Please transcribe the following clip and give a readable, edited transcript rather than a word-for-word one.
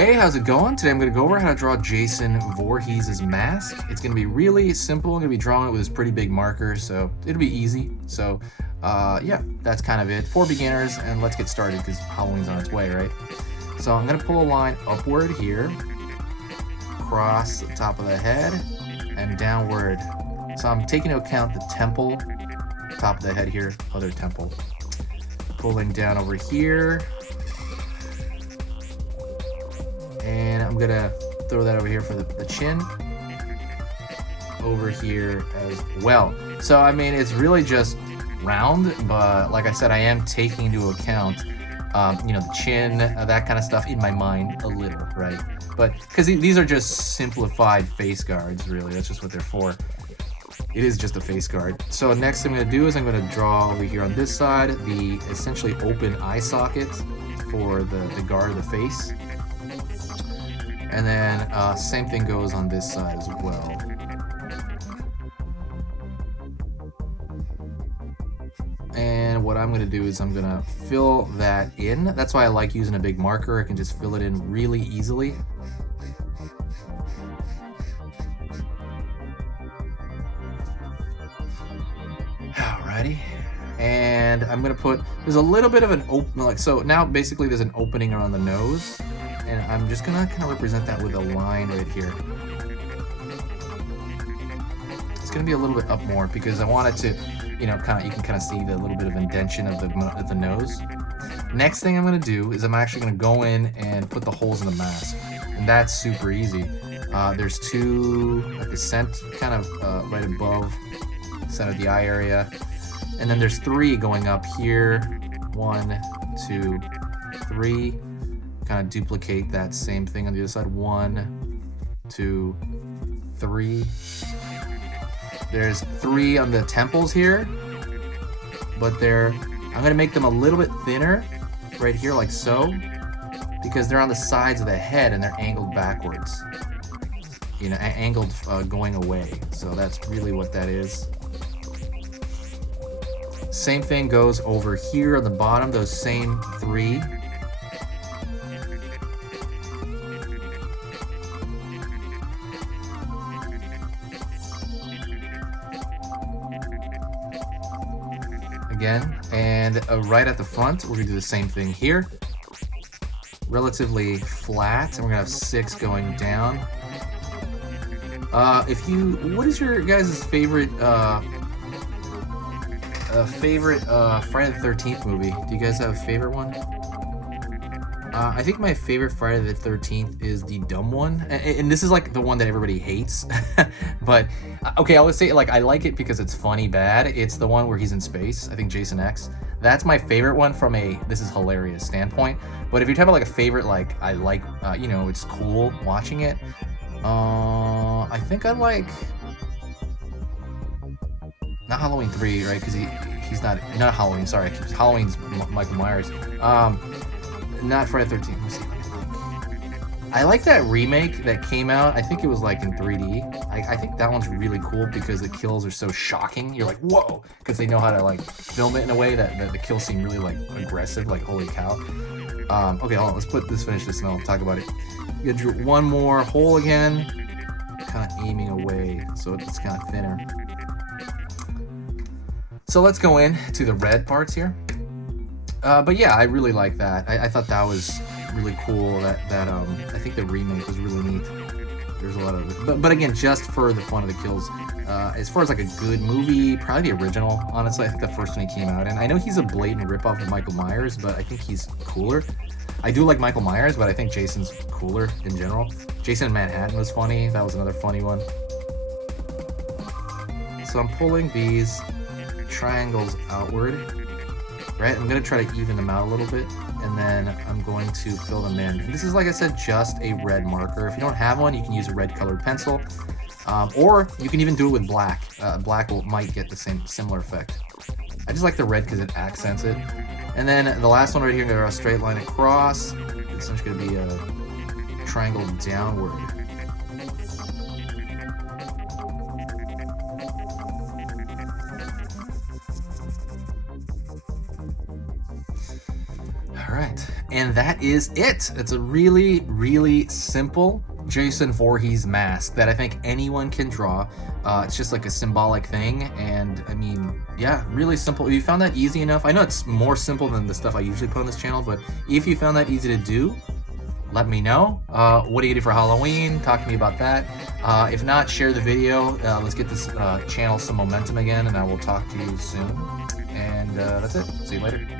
Hey, how's it going? Today I'm going to go over how to draw Jason Voorhees' mask. It's going to be really simple. I'm going to be drawing it with this pretty big marker, so it'll be easy. So, yeah, that's kind of it for beginners, and let's get started because Halloween's on its way, right? So I'm going to pull a line upward here, across the top of the head, and downward. So I'm taking into account the temple, top of the head here, other temple. Pulling down over here. And I'm gonna throw that over here for the chin. Over here as well. So, I mean, it's really just round, but like I said, I am taking into account, the chin, that kind of stuff in my mind a little, right? But because these are just simplified face guards, really. That's just what they're for. It is just a face guard. So next thing I'm gonna do is I'm gonna draw over here on this side, the essentially open eye socket for the guard of the face. And then same thing goes on this side as well. And what I'm going to do is I'm going to fill that in. That's why I like using a big marker. I can just fill it in really easily. Alrighty. And I'm going to put, there's a little bit of an open, so now basically there's an opening around the nose. And I'm just gonna kind of represent that with a line right here. It's gonna be a little bit up more because I want it to, you can kind of see the little bit of indentation of the nose. Next thing I'm gonna do is I'm actually gonna go in and put the holes in the mask, and that's super easy. There's two at the center, kind of right above the center of the eye area, and then there's three going up here. 1, 2, 3. Kind of duplicate that same thing on the other side. 1, 2, 3. There's 3 on the temples here, but I'm gonna make them a little bit thinner right here, like so, because they're on the sides of the head and they're angled backwards. Angled going away. So that's really what that is. Same thing goes over here on the bottom. Those same 3. Again, and right at the front, we're gonna do the same thing here. Relatively flat, and we're gonna have 6 going down. What is your guys' favorite Friday the 13th movie? Do you guys have a favorite one? I think my favorite Friday the 13th is the dumb one, and this is like the one that everybody hates. But okay, I would say I like it because it's funny bad. It's the one where he's in space. I think Jason X. That's my favorite one from a this is hilarious standpoint. But if you're talking about a favorite, I like, it's cool watching it. I think I like not Halloween 3, right? Because he's not Halloween. Sorry, Halloween's Michael Myers. Not Friday the 13th. Let me see. I like that remake that came out. I think it was in 3D. I think that one's really cool because the kills are so shocking. You're like, whoa, because they know how to film it in a way that the kills seem really aggressive. Holy cow. Okay, hold on. Let's finish this and I'll talk about it. You gotta do one more hole again, kind of aiming away so it's kind of thinner. So let's go into the red parts here. But yeah, I really like that. I thought that was really cool. That I think the remake was really neat. There's a lot of it. But again, just for the fun of the kills. As far as a good movie, probably the original, honestly. I think the first one he came out in. I know he's a blatant ripoff of Michael Myers, but I think he's cooler. I do like Michael Myers, but I think Jason's cooler in general. Jason in Manhattan was funny. That was another funny one. So I'm pulling these triangles outward. Right, I'm going to try to even them out a little bit, and then I'm going to fill them in. And this is, like I said, just a red marker. If you don't have one, you can use a red colored pencil, or you can even do it with black. Black might get the similar effect. I just like the red because it accents it. And then the last one right here, I'm going to draw a straight line across. This one's going to be a triangle downward. All right, And that is it. It's a really, really simple Jason Voorhees mask that I think anyone can draw. It's just like a symbolic thing, and I mean, yeah, really simple. If you found that easy enough, I know it's more simple than the stuff I usually put on this channel, but if you found that easy to do, let me know. What do you do for Halloween? Talk to me about that. If not, share the video. Let's get this channel some momentum again, and I will talk to you soon. And that's it. See you later.